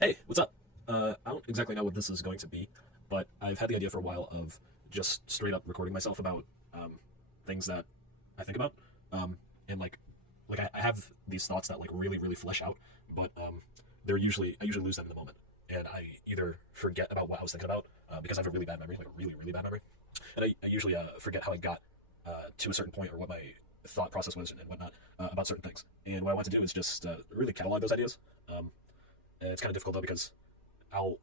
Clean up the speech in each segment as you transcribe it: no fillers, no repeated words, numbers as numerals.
Hey, what's up? I don't exactly know what this is going to be, but I've had the idea for a while of just straight up recording myself about things that I think about, and I have these thoughts that like really flesh out, but I usually lose them in the moment, and I either forget about what I was thinking about because I have a really bad memory, like a really bad memory, and I usually forget how I got to a certain point or what my thought process was and whatnot about certain things. And what I want to do is just really catalog those ideas. And it's kind of difficult though because I'll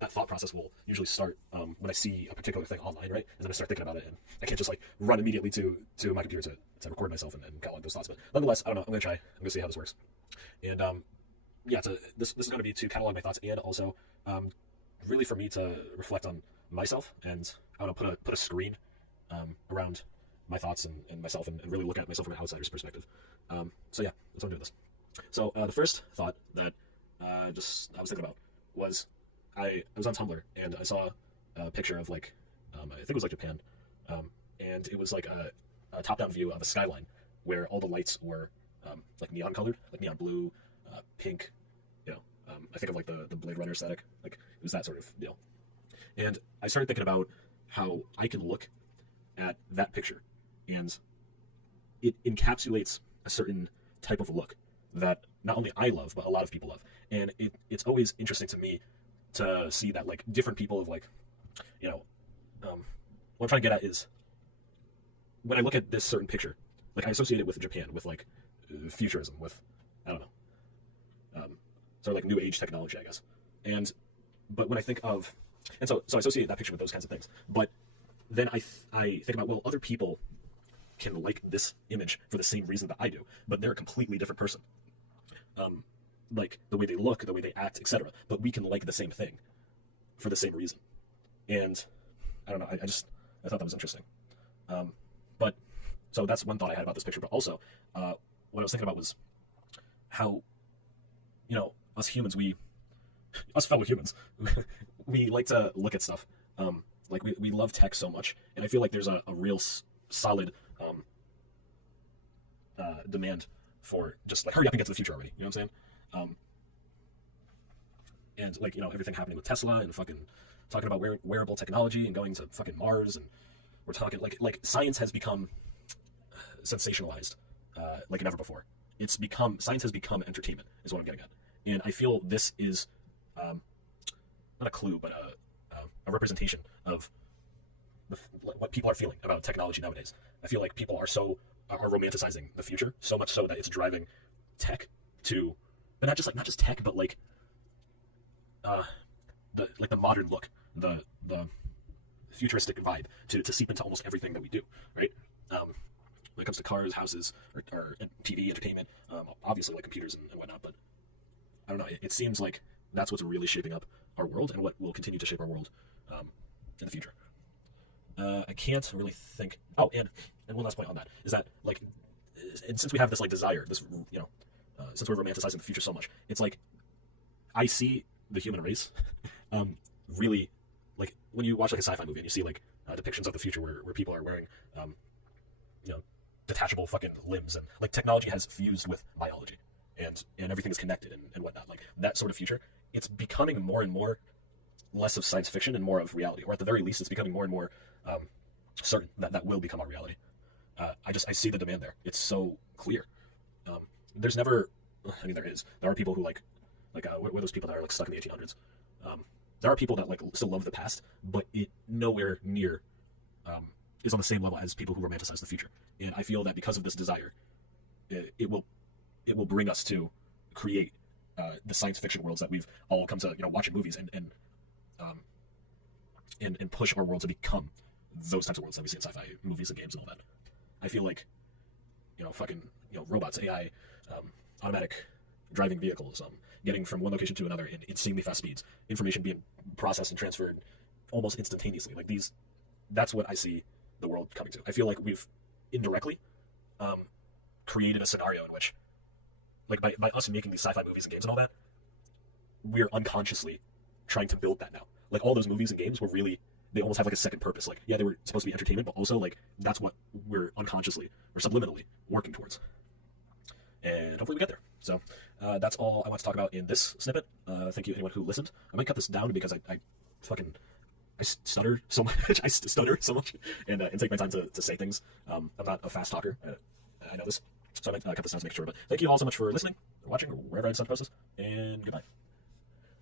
that thought process will usually start when I see a particular thing online, right? And then I start thinking about it, and I can't just like run immediately to my computer to record myself and catalog those thoughts. But nonetheless, I don't know. I'm gonna try. I'm gonna see how this works. And yeah, this is going to be to catalog my thoughts and also really for me to reflect on myself and I don't know put a screen around my thoughts and myself and really look at myself from an outsider's perspective. So yeah, that's what I'm doing this. So the first thought that just I was thinking about was I was on Tumblr and I saw a picture of like I think it was like Japan, and it was like a top-down view of a skyline where all the lights were like neon colored, like neon blue, pink. You know, I think of like the Blade Runner aesthetic, like it was that sort of deal. And I started thinking about how I can look at that picture and it encapsulates a certain type of look that not only I love, but a lot of people love. And it's always interesting to me to see that like different people of like, you know, what I'm trying to get at is when I look at this certain picture, like I associate it with Japan, with like futurism, with, I don't know, sort of like new age technology, I guess. But when I think of, and so I associate that picture with those kinds of things. But then I think about, well, other people can like this image for the same reason that I do, but they're a completely different person. Like the way they look, the way they act, etc. But we can like the same thing for the same reason. And I don't know. I thought that was interesting. But so that's one thought I had about this picture. But also, what I was thinking about was how us humans, us fellow humans, we like to look at stuff. Like we love tech so much, and I feel like there's a real solid demand for just like hurry up and get to the future already. You know what I'm saying? And like everything happening with Tesla and fucking talking about wearable technology and going to fucking Mars, and we're talking like science has become sensationalized like never before. Science has become entertainment is what I'm getting at, and I feel this is not a clue but a representation of what people are feeling about technology nowadays. I feel like people are romanticizing the future so much so that it's driving tech to, but not just tech, but like the modern look, the futuristic vibe to seep into almost everything that we do, right? When it comes to cars, houses, or TV, entertainment, obviously like computers and whatnot. But I don't know. It seems like that's what's really shaping up our world and what will continue to shape our world in the future. I can't really think. Oh, and one last point on that is that like, and since we have this like desire, this since we're romanticizing the future so much, it's like I see the human race, really, like when you watch like a sci-fi movie and you see like depictions of the future where people are wearing, you know, detachable fucking limbs and like technology has fused with biology and everything is connected and whatnot. Like that sort of future, it's becoming more and more less of science fiction and more of reality, or at the very least, it's becoming more and more certain that will become our reality. I see the demand there. It's so clear. There's never, I mean, there are people who like what are those people that are like stuck in the 1800s? There are people that like still love the past, but it nowhere near is on the same level as people who romanticize the future. And I feel that because of this desire, it will bring us to create the science fiction worlds that we've all come to watch in movies and push our world to become those types of worlds that we see in sci-fi movies and games and all that. I feel like fucking robots, AI, automatic driving vehicles, getting from one location to another in insanely fast speeds, information being processed and transferred almost instantaneously. Like that's what I see the world coming to. I feel like we've indirectly created a scenario in which, like by us making these sci-fi movies and games and all that, we're unconsciously trying to build that now. Like all those movies and games were really, they almost have like a second purpose. Like, yeah, they were supposed to be entertainment, but also like that's what we're unconsciously or subliminally working towards. And hopefully we get there. So So that's all I want to talk about in this snippet. Thank you anyone who listened. I might cut this down because I stutter so much. I stutter so much, and take my time to say things. I'm not a fast talker. I know this, so I might cut this down to make sure. But thank you all so much for listening, or watching, or wherever I decide to post this, and goodbye.